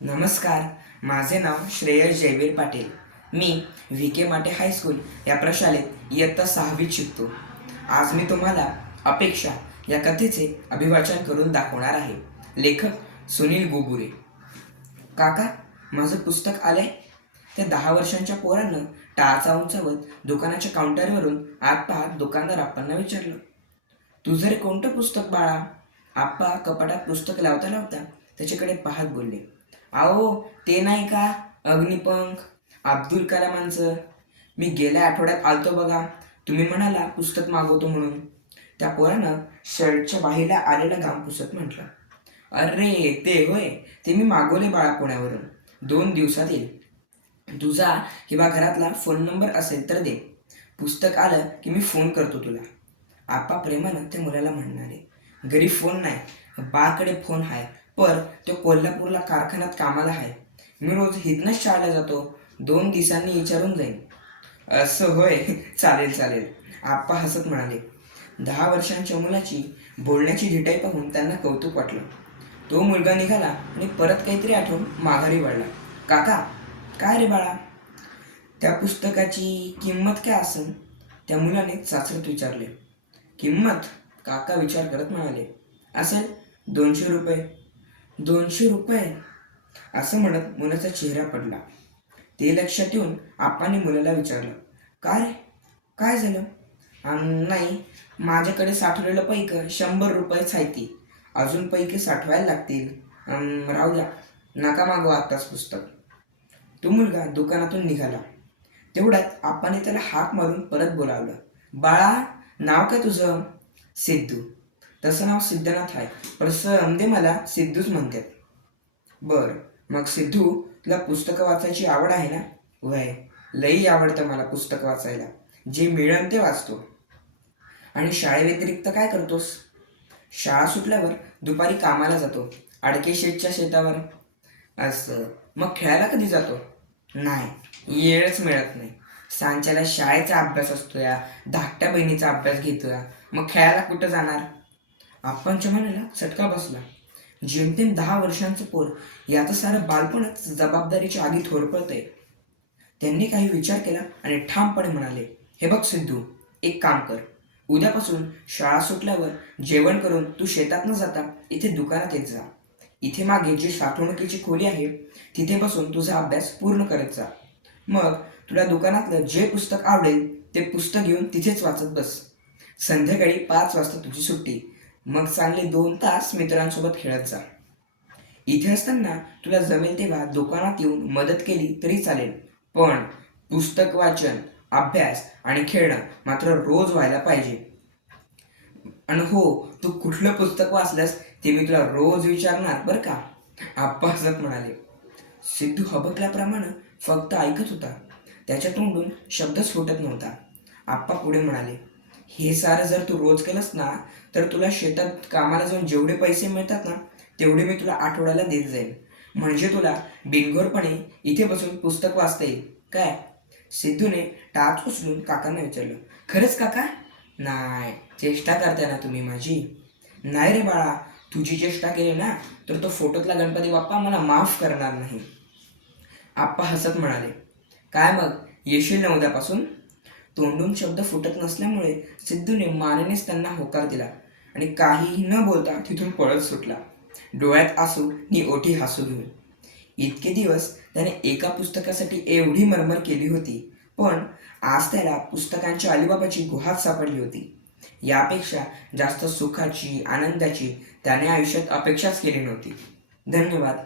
नमस्कार माझे नाव श्रेयस जयवीर पाटील. मी V K Mate high school या प्रशालेत इयत्ता सहावीत शिकतो. आज मी तुम्हाला अपेक्षा या कथेचे अभिवाचन करून दाखवणार आहे. लेखक सुनील गोगुरे. काका माझं पुस्तक आलंय. त्या दहा वर्षांच्या पोरानं टाचा उंचावत दुकानाच्या काउंटरवरून आत पाहत दुकानदार आप्पांना विचारलं तुझं रे कोणतं पुस्तक बाळा? आप्पा कपाटात पुस्तक लावता लावता त्याच्याकडे पाहत बोलले अहो ते नाही का? अग्निपंख अब्दुल कलामांचं. मी गेल्या आठवड्यात आलतो बघा. तुम्ही म्हणाला पुस्तक मागवतो म्हणून. त्या पोरानं शर्टच्या बाहेरला आलेलं घाम पुसत म्हटलं. अरे ते होय. ते मी मागवले बाळा पुण्यावरून दोन दिवसात येईल. तुझा किंवा घरातला फोन नंबर असेल तर दे. पुस्तक आलं की मी फोन करतो तुला. आपा प्रेमानं त्या मुलाला म्हणणारे. घरी फोन नाही. बाकडे फोन आहे पर तो कोल्हापूरला कारखान्यात कामाला आहे. मी रोज हिथनंच शाळेला जातो. दोन दिवसांनी विचारून जाईन. असं होय. चालेल चालेल. आप्पा हसत म्हणाले. दहा वर्षांच्या मुलाची बोलण्याची धिटाई पाहून त्यांना कौतुक वाटलं. तो मुलगा निघाला आणि परत काहीतरी आठवून माघारी वळला काका काय रे बाळा? त्या पुस्तकाची किंमत काय असेल त्या मुलाने चाचरत विचारले. किंमत? काका विचार करत म्हणाले. असेल दोनशे रुपये. दोनशे रुपये असं म्हणत मुलाचा चेहरा पडला. ते लक्षात येऊन आप्पाने मुलाला विचारलं काय काय झालं? नाही माझ्याकडे साठवलेलं पैक शंभर रुपयेच आहे ती. अजून पैकी साठवायला लागतील. राहूया राहू द्या. नका मागवा आत्ताच पुस्तक. तो मुलगा दुकानातून निघाला. तेवढ्यात आप्पाने त्याला हाक मारून परत बोलावलं बाळा नाव काय तुझं? सिद्धू. तसं नाव सिद्धनाथ आहे. पण समजे मला सिद्धूच म्हणतात. बर मग सिद्धू तुला पुस्तकं वाचायची आवड आहे ना? वय लई आवडतं मला पुस्तक वाचायला. जे मिळेल ते वाचतो. आणि शाळेव्यतिरिक्त काय करतोस? शाळा सुटल्यावर दुपारी कामाला जातो. आडके शेठच्या शेतावर. असं. मग खेळायला कधी जातो? नाही येळच मिळत नाही. सांच्याला शाळेचा अभ्यास असतो या धाकट्या बहिणीचा अभ्यास घेतो या मग खेळायला कुठं जाणार? आप्पांच्या मनाला चटका बसला. जेमतेम दहा वर्षांचं पोर याचं सारं बालपणच जबाबदारीच्या आगी थोरपळतंय. त्यांनी काही विचार केला आणि ठामपणे म्हणाले हे बघ सिद्धू एक काम कर. उद्यापासून शाळा सुटल्यावर जेवण करून तू शेतात न जाता इथे दुकानात येत जा. इथे मागे जी साठवणुकीची खोली आहे तिथे बसून तुझा अभ्यास पूर्ण करत जा. मग तुला दुकानातलं जे पुस्तक आवडेल ते पुस्तक घेऊन तिथेच वाचत बस. संध्याकाळी पाच वाजता तुझी सुट्टी. मग चांगले दोन तास मित्रांसोबत खेळत जा. इथे असताना तुला जमेल तेव्हा दुकानात येऊन मदत केली तरी चालेल. पण पुस्तक वाचन अभ्यास आणि खेळणं मात्र रोज व्हायला पाहिजे. आणि हो तू कुठलं पुस्तक वाचलंस ते मी तुला रोज विचारणार बरं का? आप्पा हसत म्हणाले. सिद्धू हबकल्याप्रमाणे फक्त ऐकत होता. त्याच्या तोंडून शब्द सुटत नव्हता. आप्पा पुढे म्हणाले हे सारं जर तू रोज केलंस ना तर तुला शेतात कामाला जाऊन जेवढे पैसे मिळतात ना तेवढे मी तुला आठवड्याला देत जाईल म्हणजे तुला बिनघोरपणे इथे बसून पुस्तक वाचता येईल. काय? सिद्धूने टाच उचलून काकांना विचारलं खरंच काका? नाही चेष्टा करताय ना तुम्ही माझी. नाही रे बाळा तुझी चेष्टा केली ना तर तो फोटोतला गणपती बाप्पा मला माफ करणार नाही. आप्पा हसत म्हणाले काय मग येशील ना उद्यापासून? तोंडून शब्द फुटत नसल्यामुळे सिद्धूने मानेनेच त्यांना होकार दिला आणि काहीही न बोलता तिथून पळत सुटला. डोळ्यात आसू नि ओठी हसू घेऊन. इतके दिवस त्याने एका पुस्तकासाठी एवढी मरमर केली होती पण आज त्याला पुस्तकांच्या अलिबाबाची गुहात सापडली होती. यापेक्षा जास्त सुखाची आनंदाची त्याने आयुष्यात अपेक्षाच केली नव्हती. धन्यवाद.